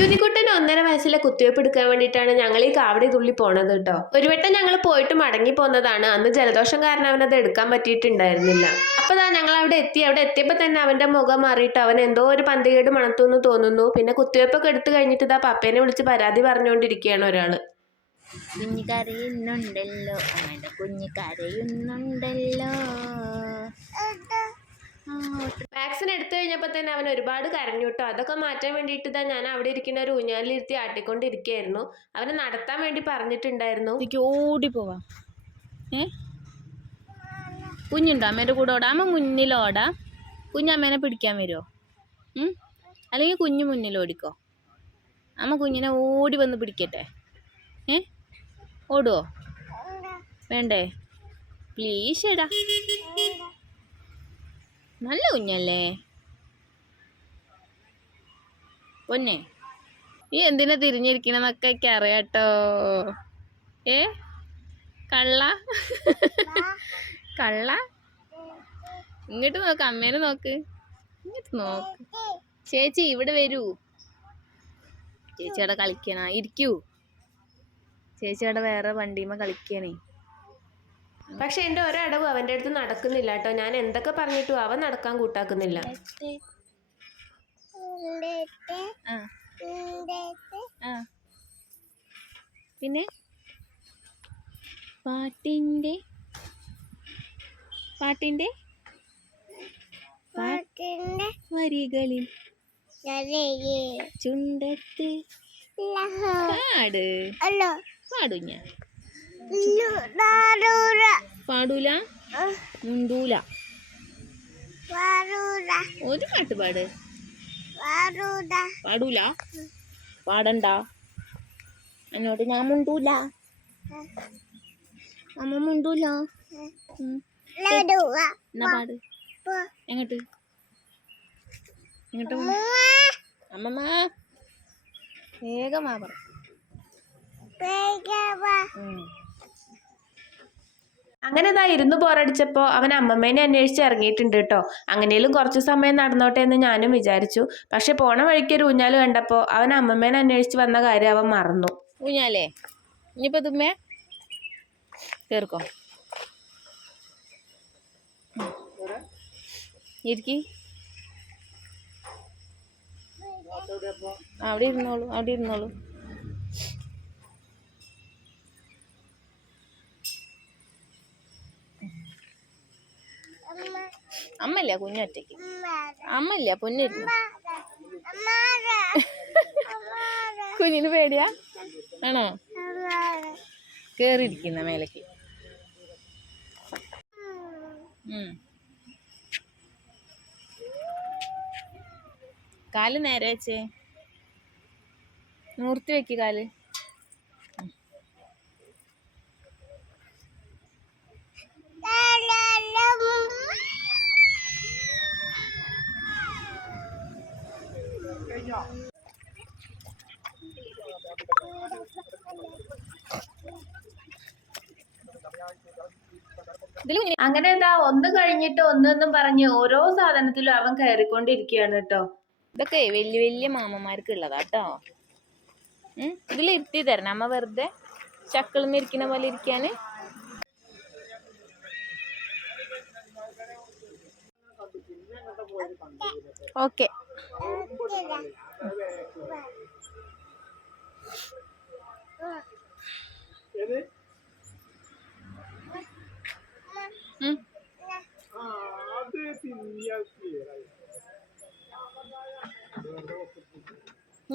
യുനിക്കുട്ടന് 1.5 വയസ്സിലെ കുത്തിവയ്പ്പ് എടുക്കാൻ വേണ്ടിയിട്ടാണ് ഞങ്ങൾ ഈ കാവടി തുള്ളി പോണത് കേട്ടോ. ഒരു വട്ടം ഞങ്ങൾ പോയിട്ട് മടങ്ങി പോന്നതാണ്. അന്ന് ജലദോഷം കാരണം അവനത് എടുക്കാൻ പറ്റിയിട്ടുണ്ടായിരുന്നില്ല. അപ്പോൾ ഞങ്ങൾ അവിടെ എത്തിയപ്പോൾ തന്നെ അവന്റെ മുഖം മാറിയിട്ട് അവൻ എന്തോ ഒരു പന്തികേട് മണത്തുനിന്ന് തോന്നുന്നു. പിന്നെ കുത്തിവയ്പ്പൊക്കെ എടുത്തു കഴിഞ്ഞിട്ട് പപ്പേനെ വിളിച്ച് പരാതി പറഞ്ഞുകൊണ്ടിരിക്കുകയാണ് ഒരാള്. കുഞ്ഞു കരയുന്നുണ്ടല്ലോ, അവൻ്റെ കുഞ്ഞു കരയുന്നുണ്ടല്ലോ. വാക്സിൻ എടുത്തു കഴിഞ്ഞപ്പോൾ തന്നെ അവൻ ഒരുപാട് കരഞ്ഞു കേട്ടോ. അതൊക്കെ മാറ്റാൻ വേണ്ടിയിട്ട് ഞാൻ അവിടെ ഇരിക്കുന്ന ഒരു ഊഞ്ഞാലിരുത്തി ആട്ടിക്കൊണ്ടിരിക്കുകയായിരുന്നു. അവനെ നടത്താൻ വേണ്ടി പറഞ്ഞിട്ടുണ്ടായിരുന്നു. ഓടി പോവാ. കുഞ്ഞുണ്ടോ അമ്മേൻ്റെ കൂടെ ഓടാ? അമ്മ മുന്നിലോടാ. കുഞ്ഞമ്മേനെ പിടിക്കാൻ വരുമോ? അല്ലെങ്കിൽ കുഞ്ഞു മുന്നിൽ ഓടിക്കോ. അമ്മ കുഞ്ഞിനെ ഓടി വന്ന് പിടിക്കട്ടെ. ഓടുവോ? വേണ്ടേ? പ്ലീസ് എടാ, നല്ല കുഞ്ഞല്ലേ പൊന്നെ. ഈ എന്തിനാ തിരിഞ്ഞിരിക്കണ മക്കൾക്ക് അറിയാട്ടോ. കള്ള കള്ള. ഇങ്ങോട്ട് നോക്ക്, അമ്മേനെ നോക്ക്, ഇങ്ങോട്ട് നോക്ക്. ചേച്ചി ഇവിടെ വരൂ. ചേച്ചി അവിടെ കളിക്കണ, ഇരിക്കൂ. ചേച്ചി അവിടെ വേറെ വണ്ടിയുമ്പോ കളിക്കണേ. പക്ഷെ എൻ്റെ ഒരടവും അവൻ്റെ അടുത്ത് നടക്കുന്നില്ല കേട്ടോ. ഞാൻ എന്തൊക്കെ പറഞ്ഞിട്ടും അവൻ നടക്കാൻ കൂട്ടാക്കുന്നില്ല. പിന്നെ പാട്ടിൻ്റെ വരികളിൽ ചുണ്ടത്ത് പാടു. ഞാൻ പാടൂല, മുണ്ടൂല. ഒരു പാട്ട് പാട്. പാടൂല, പാടണ്ട. എന്നോട് ഞാൻ മുണ്ടൂല. അമ്മ മുണ്ടൂല. എന്നാ പാട്. എങ്ങോട്ട് അമ്മമ്മ വേഗമാ പറ. അങ്ങനെ ഇരുന്ന് ബോറടിച്ചപ്പോൾ അവൻ അമ്മമ്മേനെ അന്വേഷിച്ച് ഇറങ്ങിയിട്ടുണ്ട് കേട്ടോ. അങ്ങനെയും കുറച്ച് സമയം നടന്നോട്ടെ എന്ന് ഞാനും വിചാരിച്ചു. പക്ഷെ പോണ വഴിക്ക് ഒരു ഊഞ്ഞാല് കണ്ടപ്പോൾ അവൻ അമ്മമ്മേനെ അന്വേഷിച്ച് വന്ന കാര്യം അവൻ മറന്നു. ഊഞ്ഞാലേ ഇനിയിപ്പോ തുമ്മേ കേർക്കോ. ഇരിക്കി, അവിടെ ഇരുന്നോളൂ. അമ്മല്ല കുഞ്ഞൊറ്റയ്ക്ക്. അമ്മല്ല പൊന്നിരുന്നു. കുഞ്ഞിന് പേടിയാ ആണോ? കേറിയിരിക്കുന്ന മേലേക്ക്. കാല് നേരെ വെച്ചേ, നൂർത്തി വെക്ക് കാല്. അങ്ങനെ ഒന്ന് കഴിഞ്ഞിട്ട് ഒന്നൊന്നും പറഞ്ഞ് ഓരോ സാധനത്തിലും അവൻ കയറിക്കൊണ്ടിരിക്കുകയാണ് കേട്ടോ. ഇതൊക്കെ വലിയ വലിയ മാമന്മാർക്ക് ഉള്ളതാട്ടോ. ഇതിൽ ഇരുത്തി തരണം അമ്മ, വെറുതെ ചക്കളിന്ന് ഇരിക്കുന്ന പോലെ ഇരിക്കാന്. ഓക്കെ.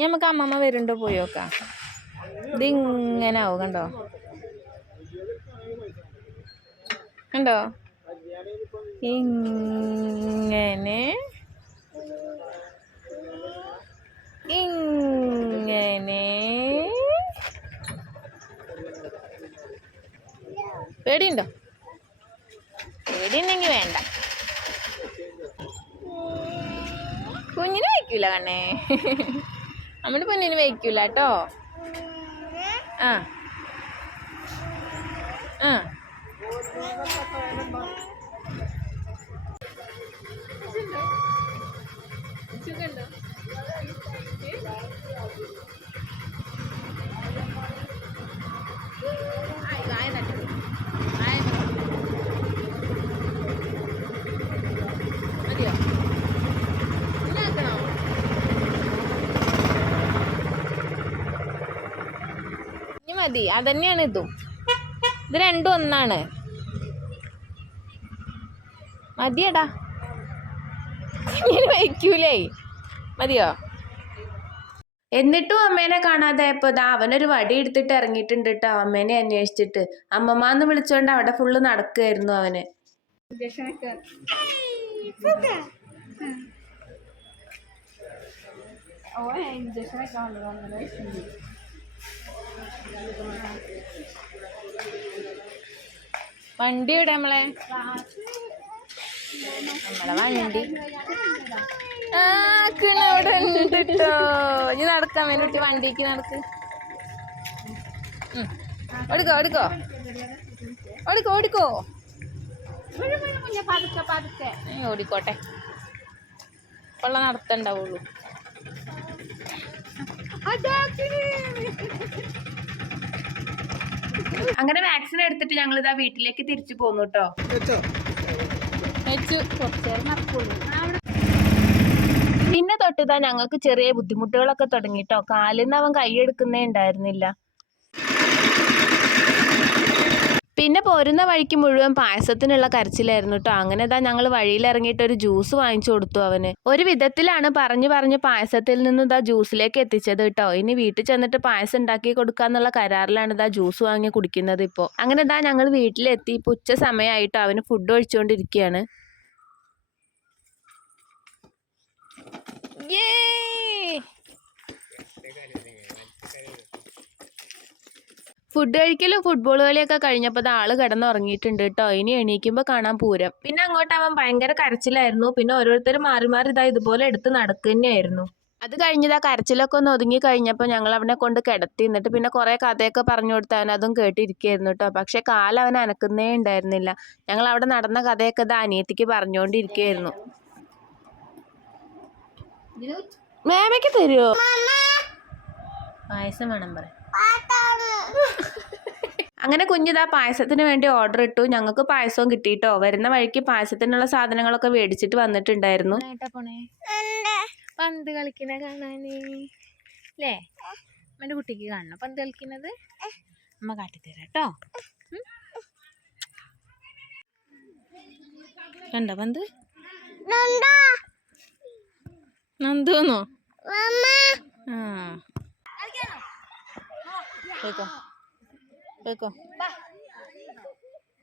നമുക്ക് അമ്മമ്മ വരുന്നുണ്ടോ പോയി നോക്കാം. ഇതിങ്ങനെ ആവും, കണ്ടോ ഇങ്ങനെ പേടിയുണ്ടോ? പേടിയുണ്ടെങ്കിൽ വേണ്ട. കുഞ്ഞിനെ വയ്ക്കൂല കണ്ണേ. നമ്മുടെ പൊന്നിന് വയ്ക്കൂല കേട്ടോ. സുഖണ്ടോ? മതിയോ? ഇന്നാക്കണോ? ഇനി മതി. അതന്നെയാണ് ഇതും. ഇത് രണ്ടും ഒന്നാണ്. മതിയടാ. ഇങ്ങനെ വയ്ക്കൂലേ? മതിയോ? എന്നിട്ടും അമ്മേനെ കാണാതായപ്പോ ദാ അവനൊരു വടി എടുത്തിട്ട് ഇറങ്ങിയിട്ടുണ്ട് കേട്ടോ അമ്മേനെ അന്വേഷിച്ചിട്ട്. അമ്മമ്മന്ന് വിളിച്ചോണ്ട് അവിടെ ഫുള്ള് നടക്കുകയായിരുന്നു അവന്. വണ്ടി എവിടെ നമ്മളെ വണ്ടി അവിടെ ഉണ്ട് ട്ടോ. ഇനി നടക്കാൻ വേണ്ടി വണ്ടിക്ക് നടക്ക്. ഓടിക്കോ ഓടിക്കോ ഓടിക്കോ ഓടിക്കോ. ഓടിക്കോട്ടെ. ഉള്ള നടത്തണ്ടാവുള്ളൂ. അങ്ങനെ വാക്സിൻ എടുത്തിട്ട് ഞങ്ങൾ ഇതാ വീട്ടിലേക്ക് തിരിച്ചു പോന്നു കേട്ടോ. പിന്നെ തൊട്ടിതാ ഞങ്ങൾക്ക് ചെറിയ ബുദ്ധിമുട്ടുകളൊക്കെ തുടങ്ങിട്ടോ. കാലിന്ന് അവൻ കൈയെടുക്കുന്നേ ഉണ്ടായിരുന്നില്ല. പിന്നെ പോരുന്ന വഴിക്ക് മുഴുവൻ പായസത്തിനുള്ള കരച്ചിലായിരുന്നു കേട്ടോ. അങ്ങനെ ഇതാ ഞങ്ങൾ വഴിയിലിറങ്ങിയിട്ട് ഒരു ജ്യൂസ് വാങ്ങിച്ചു കൊടുത്തു അവന്. ഒരു വിധത്തിലാണ് പറഞ്ഞു പായസത്തിൽ നിന്ന് ഇതാ ജ്യൂസിലേക്ക് എത്തിച്ചത് കേട്ടോ. ഇനി വീട്ടിൽ ചെന്നിട്ട് പായസം ഉണ്ടാക്കി കൊടുക്കാന്നുള്ള കരാറിലാണ് ഇതാ ജ്യൂസ് വാങ്ങി കുടിക്കുന്നത് ഇപ്പോൾ. അങ്ങനെ ഇതാ ഞങ്ങൾ വീട്ടിലെത്തി. ഇപ്പോൾ ഉച്ച സമയമായിട്ടോ. അവന് ഫുഡ് ഒഴിച്ചുകൊണ്ടിരിക്കുകയാണ്. ഫുഡ് കഴിക്കലും ഫുട്ബോൾ കളിയൊക്കെ കഴിഞ്ഞപ്പോൾ ആള് കിടന്നുറങ്ങിയിട്ടുണ്ട് കേട്ടോ. ഇനി എണീക്കുമ്പോൾ കാണാൻ പൂരം. പിന്നെ അങ്ങോട്ട് അവൻ ഭയങ്കര കരച്ചിലായിരുന്നു. പിന്നെ ഓരോരുത്തർ മാറി ഇതാ ഇതുപോലെ എടുത്ത് നടക്കുന്നതായിരുന്നു. അത് കഴിഞ്ഞതാ കരച്ചിലൊക്കെ ഒന്ന് ഒതുങ്ങി കഴിഞ്ഞപ്പോൾ ഞങ്ങൾ അവനെ കൊണ്ട് കിടത്തി. എന്നിട്ട് പിന്നെ കുറേ കഥയൊക്കെ പറഞ്ഞു കൊടുത്ത് അവൻ അതും കേട്ടിരിക്കുകയായിരുന്നു കേട്ടോ. പക്ഷെ കാലവൻ അനക്കുന്നേ ഉണ്ടായിരുന്നില്ല. ഞങ്ങൾ അവിടെ നടന്ന കഥയൊക്കെ ഇത് അനിയത്തിക്ക് പറഞ്ഞുകൊണ്ടിരിക്കുകയായിരുന്നു. മേമയ്ക്ക് തരുമോ പായസം വേണം പറ. അങ്ങനെ കുഞ്ഞിതാ പായസത്തിന് വേണ്ടി ഓർഡർ ഇട്ടു. ഞങ്ങൾക്ക് പായസവും കിട്ടിയിട്ടോ. വരുന്ന വഴിക്ക് പായസത്തിനുള്ള സാധനങ്ങളൊക്കെ മേടിച്ചിട്ട് വന്നിട്ടുണ്ടായിരുന്നു. പന്ത് കളിക്കുന്ന കാണാന് അല്ലേ? അമ്മൻ്റെ കുട്ടിക്ക് കാണണം പന്ത് കളിക്കുന്നത്. അമ്മ കാട്ടിത്തരാം കേട്ടോ. കണ്ടോ പന്ത്? നന്ദുന്നോ? ആ പോയിക്കോ പോയിക്കോ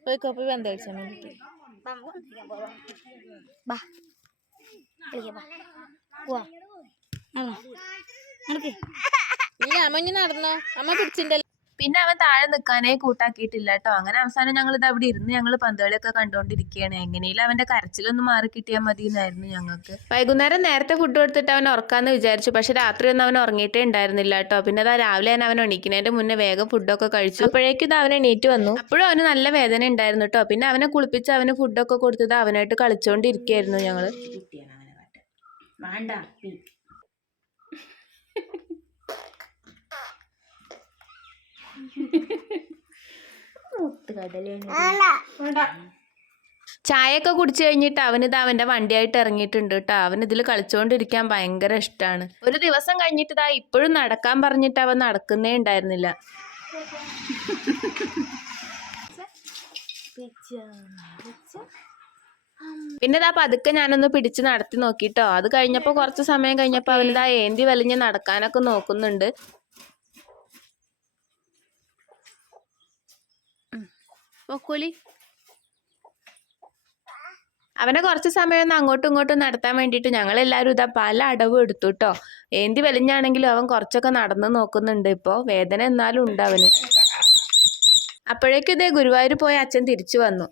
പോയിക്കോ. പോയി പന്ത് കളിച്ചാൽ വേണ്ടിട്ട് അമ്മ നടന്നോ. അമ്മ പിടിച്ചിട്ടുണ്ടല്ലോ. പിന്നെ അവൻ താഴെ നിൽക്കാനേ കൂട്ടാക്കിയിട്ടില്ല കേട്ടോ. അങ്ങനെ അവസാനം ഞങ്ങൾ ഇത് അവിടെ ഇരുന്ന് ഞങ്ങൾ പന്തുകളിയൊക്കെ കണ്ടുകൊണ്ടിരിക്കുകയാണ്. എങ്ങനെയും അവന്റെ കരച്ചിലൊന്നും മാറി കിട്ടിയാൽ മതി എന്നായിരുന്നു ഞങ്ങൾക്ക്. വൈകുന്നേരം നേരത്തെ ഫുഡ് കൊടുത്തിട്ട് അവൻ ഉറക്കാന്ന് വിചാരിച്ചു. പക്ഷെ രാത്രി ഒന്നും അവൻ ഉറങ്ങിയിട്ടേ ഉണ്ടായിരുന്നില്ല കേട്ടോ. പിന്നെ അതാ രാവിലെ തന്നെ അവൻ എണീക്കുന്നതിന്റെ മുന്നേ വേഗം ഫുഡൊക്കെ കഴിച്ചു. അപ്പോഴേക്കും ഇത് അവൻ എണീറ്റ് വന്നു. അപ്പോഴും അവന് നല്ല വേദന ഉണ്ടായിരുന്നു കേട്ടോ. പിന്നെ അവനെ കുളിപ്പിച്ച് അവന് ഫുഡൊക്കെ കൊടുത്തത് അവനായിട്ട് കളിച്ചോണ്ടിരിക്കുകയായിരുന്നു ഞങ്ങള്. ചായയൊക്കെ കുടിച്ചു കഴിഞ്ഞിട്ട് അവനിത് അവന്റെ വണ്ടിയായിട്ട് ഇറങ്ങിയിട്ടുണ്ട് കേട്ടോ. അവനിതിൽ കളിച്ചുകൊണ്ടിരിക്കാൻ ഭയങ്കര ഇഷ്ടമാണ്. ഒരു ദിവസം കഴിഞ്ഞിട്ട് ഇതാ ഇപ്പോഴും നടക്കാൻ പറഞ്ഞിട്ട് അവൻ നടക്കുന്നേ ഉണ്ടായിരുന്നില്ല. പിന്നെ ഇതാ പതുക്കെ ഞാനൊന്ന് പിടിച്ച് നടത്തി നോക്കിട്ടോ. അത് കഴിഞ്ഞപ്പോൾ കുറച്ച് സമയം കഴിഞ്ഞപ്പോൾ അവനിതാ ഏന്തി വലിഞ്ഞ് നടക്കാനൊക്കെ നോക്കുന്നുണ്ട്. പൊക്കോലി. അവനെ കുറച്ച് സമയം ഒന്ന് അങ്ങോട്ടും ഇങ്ങോട്ടും നടത്താൻ വേണ്ടിയിട്ട് ഞങ്ങളെല്ലാവരും ഇതാ പല അടവും എടുത്തു കേട്ടോ. ഏന്തി വലിഞ്ഞാണെങ്കിലും അവൻ കുറച്ചൊക്കെ നടന്ന് നോക്കുന്നുണ്ട്. ഇപ്പോൾ വേദന എന്നാലും ഉണ്ട് അവന്. അപ്പോഴേക്കും ഇതേ ഗുരുവായൂർ പോയ അച്ഛൻ തിരിച്ചു വന്നു.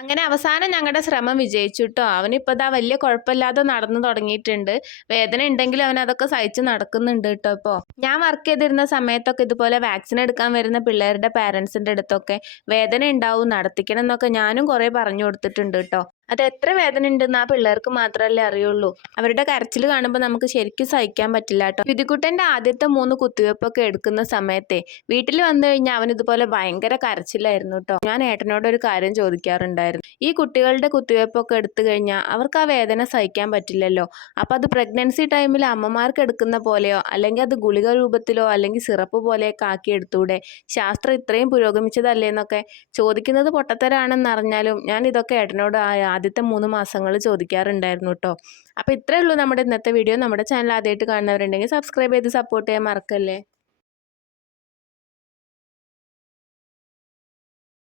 അങ്ങനെ അവസാനം ഞങ്ങളുടെ ശ്രമം വിജയിച്ചു കേട്ടോ. അവനിപ്പോൾ ഇതാ വലിയ കുഴപ്പമില്ലാതെ നടന്നു തുടങ്ങിയിട്ടുണ്ട്. വേദന ഉണ്ടെങ്കിലും അവൻ അതൊക്കെ സഹിച്ച് നടക്കുന്നുണ്ട് കേട്ടോ. ഇപ്പോൾ ഞാൻ വർക്ക് ചെയ്തിരുന്ന സമയത്തൊക്കെ ഇതുപോലെ വാക്സിൻ എടുക്കാൻ വരുന്ന പിള്ളേരുടെ പാരൻസിൻ്റെ അടുത്തൊക്കെ വേദന ഉണ്ടാവും നടത്തിക്കണം എന്നൊക്കെ ഞാനും കുറേ പറഞ്ഞു കൊടുത്തിട്ടുണ്ട് കേട്ടോ. അത് എത്ര വേദന ഉണ്ടെന്ന് ആ പിള്ളേർക്ക് മാത്രമല്ലേ അറിയുള്ളൂ. അവരുടെ കരച്ചിൽ കാണുമ്പോൾ നമുക്ക് ശരിക്കും സഹിക്കാൻ പറ്റില്ല കേട്ടോ. യുതികുട്ടൻ്റെ ആദ്യത്തെ 3 കുത്തിവെപ്പൊക്കെ എടുക്കുന്ന സമയത്തെ വീട്ടിൽ വന്നു കഴിഞ്ഞാൽ അവൻ ഇതുപോലെ ഭയങ്കര കരച്ചിലായിരുന്നു കേട്ടോ. ഞാൻ ഏട്ടനോട് ഒരു കാര്യം ചോദിക്കാറുണ്ടായിരുന്നു. ഈ കുട്ടികളുടെ കുത്തിവെപ്പൊക്കെ എടുത്തു കഴിഞ്ഞാൽ അവർക്ക് ആ വേദന സഹിക്കാൻ പറ്റില്ലല്ലോ. അപ്പം അത് പ്രഗ്നൻസി ടൈമിൽ അമ്മമാർക്ക് എടുക്കുന്ന പോലെയോ അല്ലെങ്കിൽ അത് ഗുളിക രൂപത്തിലോ അല്ലെങ്കിൽ സിറപ്പ് പോലെയൊക്കെ ആക്കി എടുത്തൂടെ? ശാസ്ത്രം ഇത്രയും പുരോഗമിച്ചതല്ലേ എന്നൊക്കെ ചോദിക്കുന്നത് പൊട്ടത്തരാണെന്നറിഞ്ഞാലും ഞാൻ ഇതൊക്കെ ഏട്ടനോട് ആദ്യത്തെ 3 മാസങ്ങൾ ചോദിക്കാറുണ്ടായിരുന്നു കേട്ടോ. അപ്പോൾ ഇത്രയേ ഉള്ളൂ നമ്മുടെ ഇന്നത്തെ വീഡിയോ. നമ്മുടെ ചാനൽ ആദ്യമായിട്ട് കാണുന്നവരുണ്ടെങ്കിൽ സബ്സ്ക്രൈബ് ചെയ്ത് സപ്പോർട്ട് ചെയ്യാൻ മറക്കല്ലേ.